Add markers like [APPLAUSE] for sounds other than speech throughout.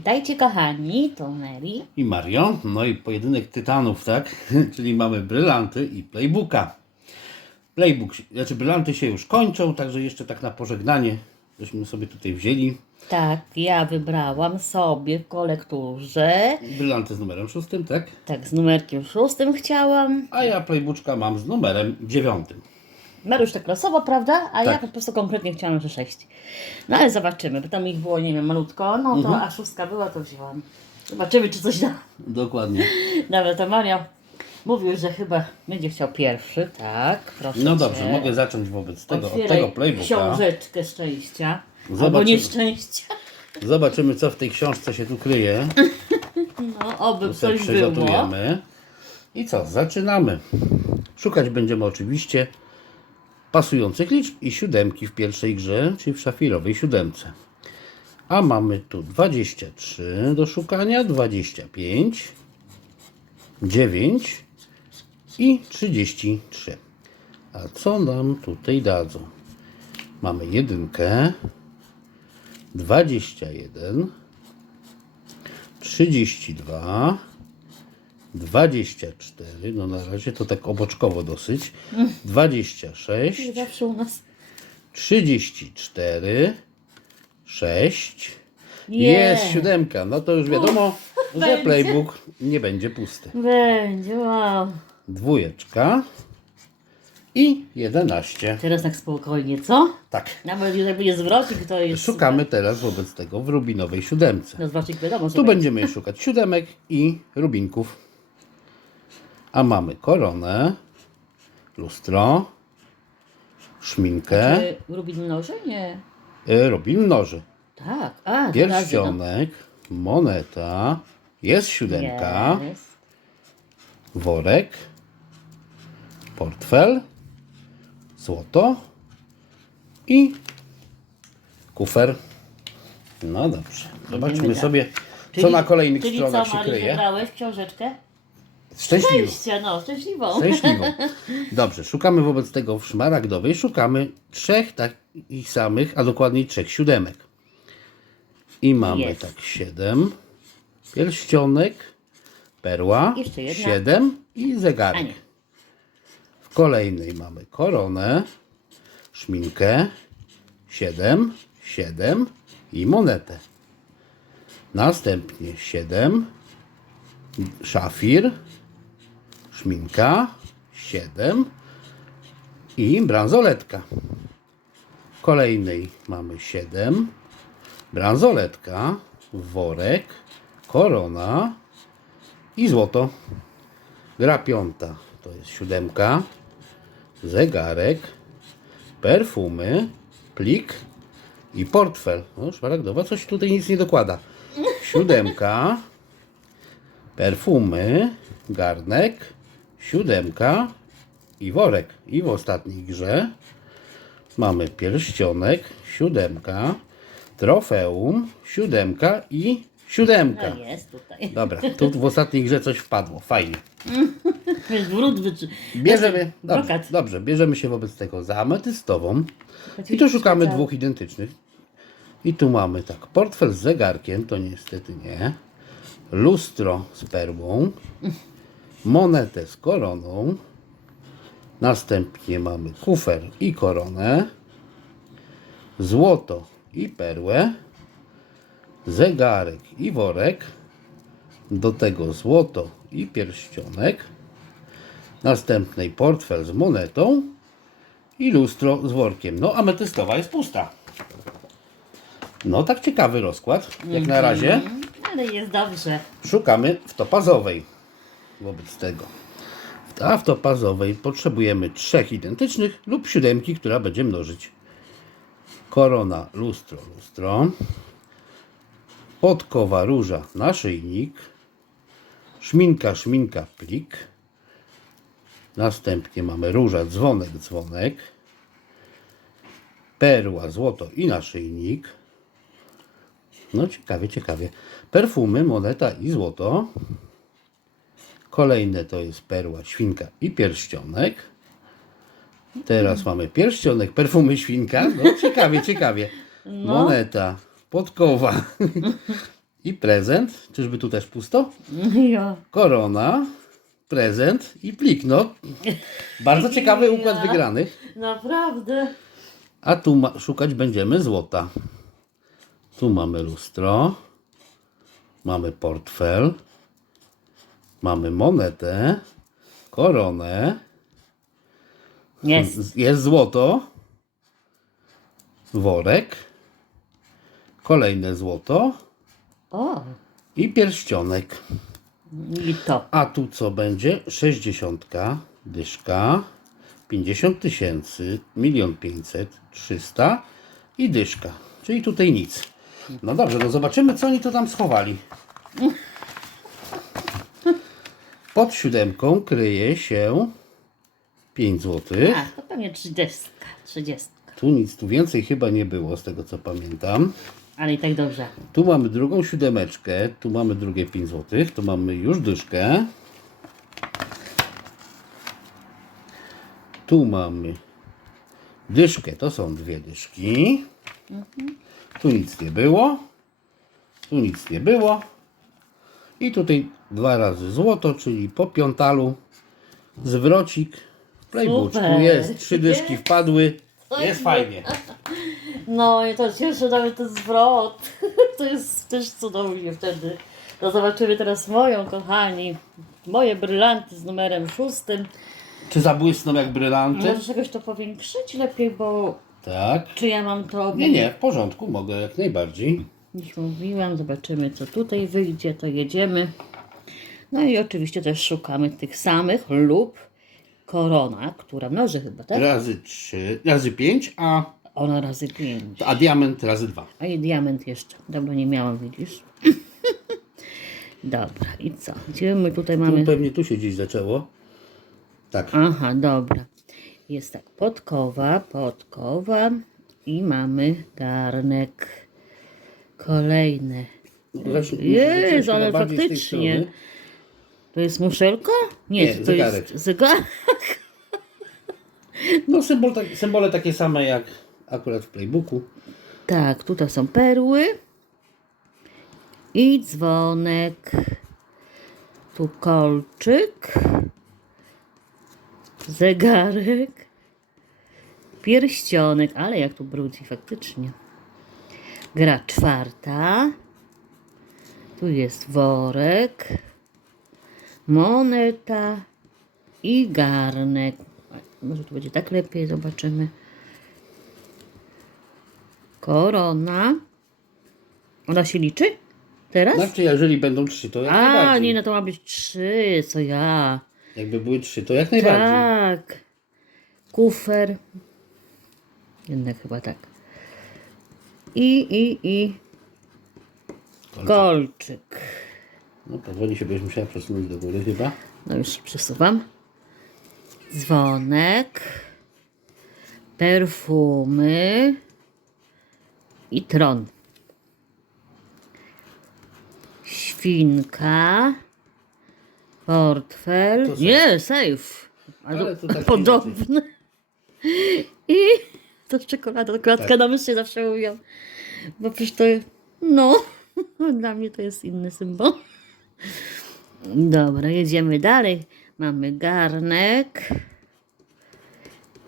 Witajcie kochani, to Mary. i Mario. No i pojedynek tytanów, tak? [LAUGHS] Czyli mamy brylanty i playbooka. Playbook, znaczy brylanty się już kończą, także jeszcze tak na pożegnanie żeśmy sobie tutaj wzięli. Tak, ja wybrałam sobie w kolekturze, Brylanty z numerem szóstym, tak? tak z numerkiem szóstym chciałam. A ja playbooczka mam z numerem dziewiątym. Marusz tak losowo, prawda? A ja Tak. po prostu konkretnie chciałam, że sześć. No ale zobaczymy, bo tam ich było, nie wiem, malutko, no to Mhm. a szóstka była, to wzięłam. Zobaczymy, czy coś da. Dokładnie. [LAUGHS] Dobra, to Maria mówił, że chyba będzie chciał pierwszy, tak? Proszę No cię. dobrze, mogę zacząć wobec tego, od Otwieraj tego playbooka. książeczkę szczęścia. Albo Zobaczymy. nieszczęścia. [LAUGHS] Zobaczymy, co w tej książce się tu kryje. [LAUGHS] No, oby coś było. przygotujemy. I co? Zaczynamy. Szukać będziemy oczywiście pasujących liczb i siódemki w pierwszej grze, czyli w szafirowej siódemce. A mamy tu 23 do szukania, 25, 9 i 33. A co nam tutaj dadzą? Mamy jedynkę, 21, 32, 24, no na razie to tak oboczkowo dosyć, 26, Zawsze u nas. 34, 6, Nie. jest siódemka, no to już wiadomo, [LAUGHS] że będzie. playbook nie będzie pusty. Będzie, wow. Dwójeczka i 11. Teraz tak spokojnie, co? Tak. Nawet jeżeli będzie zwrotnik, to jest... Szukamy teraz wobec tego w rubinowej siódemce. No zwrotnik wiadomo, Tu sobie. będziemy szukać siódemek i rubinków. A mamy koronę, lustro, szminkę, Czy Rubin noży? Nie. y, rubin noży, Tak. A, teraz pierścionek, moneta, jest siódemka, Jest. worek, portfel, złoto i kufer. No dobrze, zobaczmy dalej. sobie, co Czyli- na kolejnych czyli stronach co, się Mari, kryje. wybrałeś książeczkę? Szczęśliwy. Szczęście, no, szczęśliwą. Szczęśliwą. [LAUGHS] Dobrze, szukamy wobec tego w szmaragdowej, szukamy trzech takich samych, a dokładniej trzech siódemek. I mamy Jest. tak siedem, pierścionek, perła, Jeszcze jedna. siedem i A zegarek. W kolejnej mamy koronę, szminkę, siedem, siedem i monetę. Następnie siedem, szafir, szminka, 7 i bransoletka. Kolejnej mamy 7, bransoletka, worek, korona i złoto. Gra piąta to jest siódemka, zegarek, perfumy, plik i portfel. No, szmaragdowa coś tutaj nic nie dokłada. Siódemka, perfumy, garnek, siódemka i worek. I w ostatniej grze mamy pierścionek, siódemka, trofeum, siódemka i siódemka. No jest tutaj. Dobra, tu w ostatniej grze coś wpadło. Fajnie. Wrót wyczy... Bierzemy, dobrze, brokat. dobrze, bierzemy się wobec tego za ametystową. Znaczy, I tu szukamy dwóch identycznych. I tu mamy tak, portfel z zegarkiem, to niestety nie. Lustro z perłą. Monetę z koroną. Następnie mamy kufer i koronę. Złoto i perłę. Zegarek i worek. Do tego złoto i pierścionek. Następnej portfel z monetą i lustro z workiem. No, ametystowa jest pusta. No, tak ciekawy rozkład, jak na razie. Mm, Ale jest dobrze. Szukamy w topazowej wobec tego. W topazowej potrzebujemy trzech identycznych lub siódemki, która będzie mnożyć. Korona, lustro, lustro. Podkowa, róża, naszyjnik. Szminka, szminka, plik. Następnie mamy róża, dzwonek, dzwonek. Perła, złoto i naszyjnik. No ciekawie, ciekawie. Perfumy, moneta i złoto. Kolejne to jest perła, świnka i pierścionek. Teraz mamy pierścionek, perfumy, świnka. No ciekawie, [LAUGHS] ciekawie. Moneta, podkowa, [LAUGHS] i prezent. Czyżby tu też pusto? [LAUGHS] Ja. Korona, prezent i plik. No, bardzo ciekawy układ Ja. wygranych. Naprawdę. A tu szukać będziemy złota. Tu mamy lustro, mamy portfel, mamy monetę, koronę, Jest. jest złoto, worek, kolejne złoto O. i pierścionek. I to. A tu co będzie? 60, dyszka, 50 tysięcy, milion 500, 300 i dyszka. Czyli tutaj nic. No dobrze, no zobaczymy co oni to tam schowali. Pod siódemką kryje się 5 zł. A, to pewnie 30. 30. Tu nic, tu więcej chyba nie było z tego co pamiętam. Ale i tak dobrze. Tu mamy drugą siódemeczkę, tu mamy drugie 5 zł, tu mamy już dyszkę. Tu mamy dyszkę, to są dwie dyszki. Tu nic nie było. Tu nic nie było. I tutaj dwa razy złoto, czyli po piątalu zwrocik. W playbookku Super. jest, trzy dyszki wpadły. Jest fajnie. [LAUGHS] No i to cieszy nawet ten zwrot. [LAUGHS] To jest też cudownie wtedy. No zobaczymy teraz moją, kochani. Moje brylanty z numerem szóstym. Czy zabłysną jak brylanty? Może czegoś to powiększyć lepiej, bo Tak. czy ja mam to... Nie, nie, w porządku, mogę jak najbardziej. Już mówiłam, zobaczymy co tutaj wyjdzie, to jedziemy. No i oczywiście też szukamy tych samych lub korona, która mnoży chyba, tak? Razy 3, razy 5, a, Ona razy pięć. a diament razy 2. A i diament jeszcze. Dobra, nie miałam, widzisz? [LAUGHS] Dobra, i co? Gdzie my tutaj mamy? Tu pewnie tu się gdzieś zaczęło. Tak. Aha, dobra. Jest tak, podkowa, podkowa i mamy garnek. Kolejne. Jezu, zacznij ale faktycznie. To jest muszelka? Nie, Nie, to zegarek. jest zegar. [LAUGHS] No symbol, tak, symbole takie same jak akurat w playbooku. Tak, tutaj są perły i dzwonek. Tu kolczyk, zegarek, pierścionek, ale jak tu brudzi faktycznie. Gra czwarta. Tu jest worek, moneta i garnek. Może tu będzie tak lepiej, zobaczymy. Korona. Ona się liczy? Teraz? Znaczy, jeżeli będą trzy, to jak A, najbardziej. nie, no to ma być trzy, co ja. Jakby były trzy, to jak najbardziej. Tak. Kufer. Jednak chyba tak. I, i, i kolczyk. No powoli się będziesz musiała przesunąć do góry chyba. No już się przesuwam. Dzwonek. Perfumy. I tron. Świnka. Portfel. Nie, safe. Ale, Ale to tak podobny. I to czekolada, klatka Tak. na myszy zawsze mówią. Bo przecież to, no, [LAUGHS] dla mnie to jest inny symbol. Dobra, jedziemy dalej. Mamy garnek,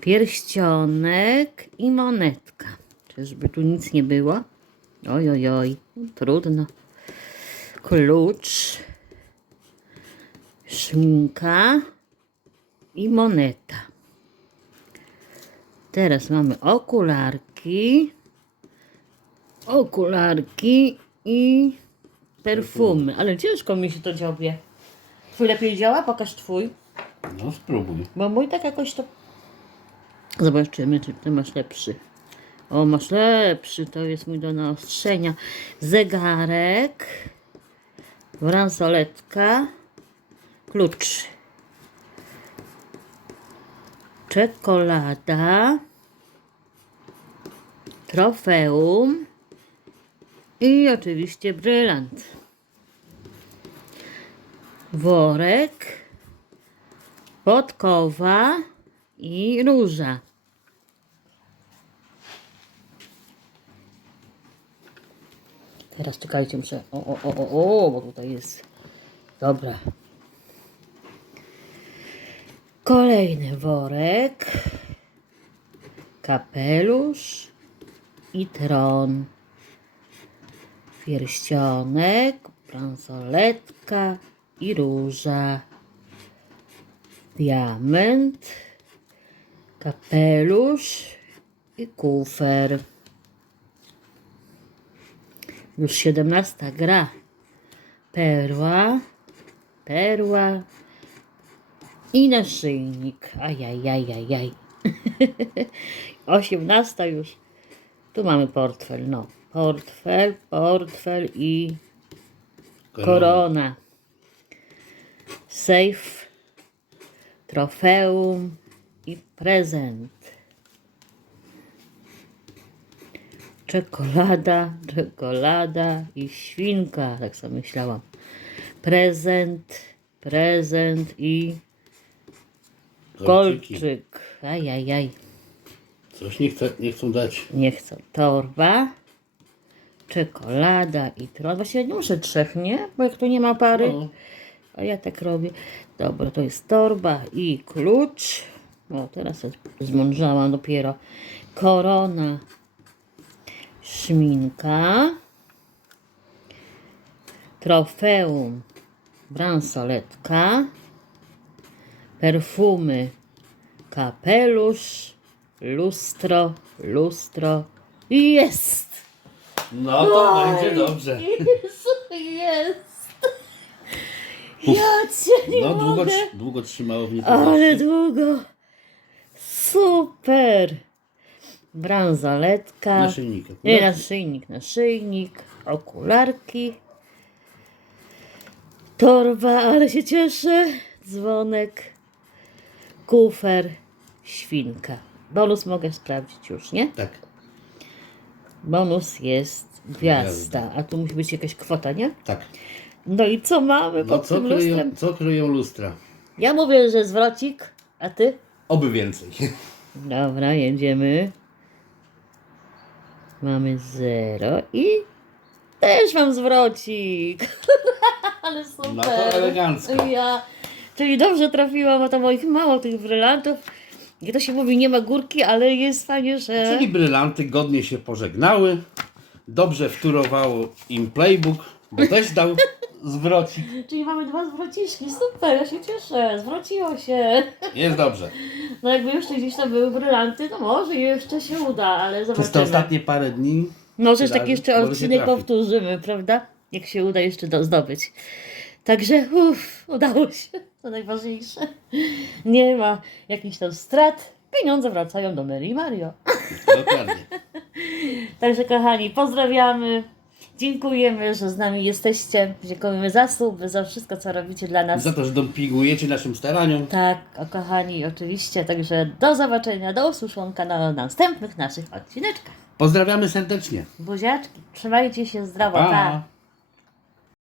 pierścionek i monetka. Czyżby tu nic nie było? Oj, oj, oj, trudno. Klucz, szminka i moneta. Teraz mamy okularki, okularki i perfumy. Ale ciężko mi się to dziobie. Twój lepiej działa? Pokaż twój. No spróbuj. Bo mój tak jakoś to... Zobaczymy, czy ty masz lepszy. O, masz lepszy, to jest mój do naostrzenia. Zegarek, bransoletka, klucz, czekolada, trofeum i oczywiście brylant. Worek, podkowa i róża. Teraz czekajcie, muszę. O, o, o, o, o, bo tutaj jest. Dobra. Kolejny worek. Kapelusz i tron. Pierścionek, bransoletka i róża. Diament, kapelusz i kufer. Już 17 gra. Perła, perła i naszyjnik. Ajajajajaj. [LAUGHS] 18 już. Tu mamy portfel, no. Portfel, portfel i korona. Safe, trofeum i prezent. Czekolada, czekolada i świnka, tak sobie myślałam. Prezent, prezent i kolczyk. Ajajaj, Coś nie, chce, nie chcą dać. nie chcę. Torba, czekolada i tron. Właściwie nie muszę trzech, nie? Bo jak tu nie ma pary. No. A ja tak robię. Dobra, to jest torba i klucz. O, teraz zmądrzałam dopiero. Korona. Szminka. Trofeum. Bransoletka. Perfumy. Kapelusz. Lustro. Lustro. I jest! No to będzie dobrze. Jezu, jest! Ja cię nie No długo, mogę. tr- długo trzymało w Ale niepewności. długo. Super. Bransoletka. Naszyjnik. Nie, naszyjnik, naszyjnik. Okularki. Torba, ale się cieszę. Dzwonek. Kufer. Świnka. Bonus mogę sprawdzić już, nie? Tak. Bonus jest gwiazda. A tu musi być jakaś kwota, nie? Tak. No i co mamy No pod co tym kryją, lustrem? co kryją lustra? Ja mówię, że zwrocik, a ty? Oby więcej. [LAUGHS] Dobra, jedziemy. Mamy zero i też mam zwrocik. [LAUGHS] Ale super. No to elegancko. Ja, czyli dobrze trafiłam, a to moich mało tych brylantów. I to się mówi, nie ma górki, ale jest fajnie, że... Czyli brylanty godnie się pożegnały. Dobrze wturowało im playbook, bo [LAUGHS] też dał zwrocik. Czyli mamy dwa zwrociszki, super, ja się cieszę, zwróciło się. Jest dobrze. No jakby jeszcze gdzieś tam były brylanty, to może jeszcze się uda, ale Przez te zobaczymy. ostatnie parę dni No, że Wydarzy- tak jeszcze odcinek powtórzymy, prawda? Jak się uda jeszcze do, zdobyć. Także uff, udało się. To najważniejsze. Nie ma jakichś tam strat. Pieniądze wracają do Mary i Mario. dokładnie. [LAUGHS] Także kochani, pozdrawiamy. Dziękujemy, że z nami jesteście. Dziękujemy za sub, za wszystko, co robicie dla nas. Za to, że dopingujecie naszym staraniom. Tak, o kochani, oczywiście. Także do zobaczenia, do usłyszonka na następnych naszych odcineczkach. Pozdrawiamy serdecznie. Buziaczki, trzymajcie się zdrowo. Pa. pa.